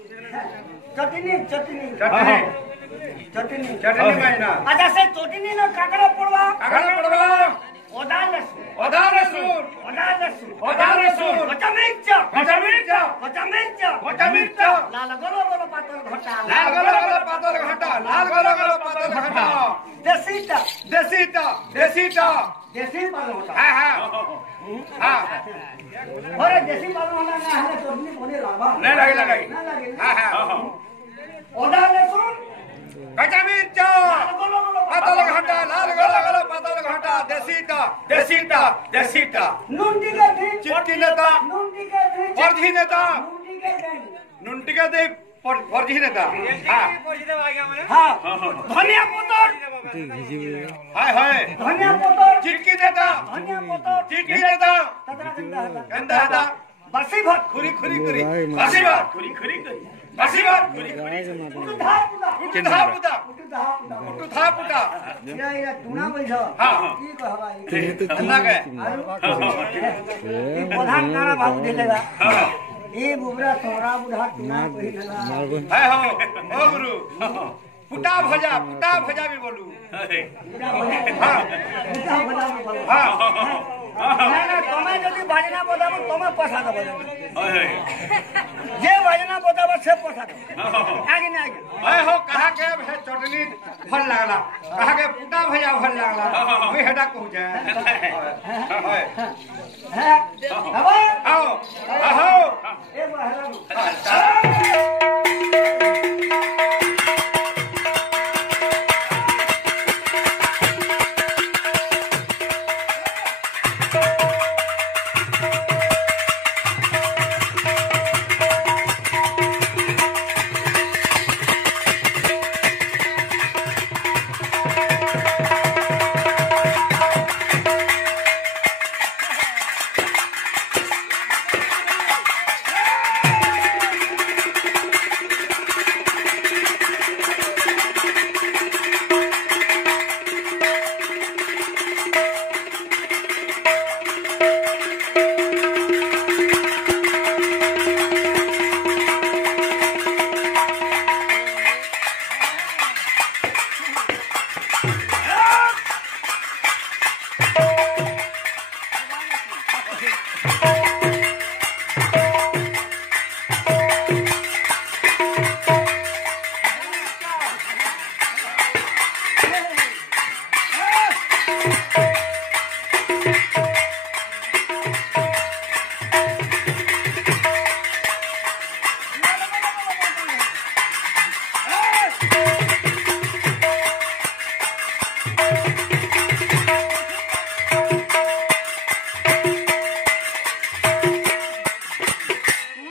चटनी चटनी चटनी चटनी चटनी महीना अच्छा से चटनी ना काकड़ा पड़वा ओदा लसून कच्चा मिर्च लाल गोलो गोलो पातल घटा देसी पालन होता अरे देसी पालन होना ना है चटनी बने लावा नहीं लगे ओदा लसून कच्चा मिर्च पातल घटा देसीटा नुंडी के थी चिटकी नेता परधी नेता नुंटी के दे परधी नेता हां धनिया पत्तर हाय धनिया पत्तर चिटकी नेता धनिया पत्तर चिटकी नेता ततरा गंदा था बसी भात खुरी बसी बात खुरी उठा पुटा या टुना बैठो हां की कहबा धंधा के ई प्रधान तारा बाबू देलेगा ए बुबरा सोरा बुढ़ा टुना पहिला है हो ओ गुरु पुटा भजा भी बोलू हां ना तमे जदी भजना बताबो तमे पैसा देबो जे भजना बताबो से पैसा देबो आगे ना आगे है हो कहा के चटनी फल लागला कहा के पुटा भजा फल लागला ओई हेडा कहू जाए है हवा आओ ए बहरा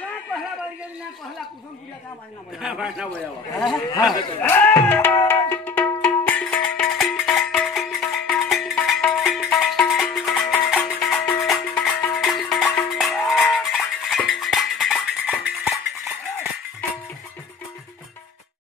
पहला कुसुम पूजा का बाजना बजा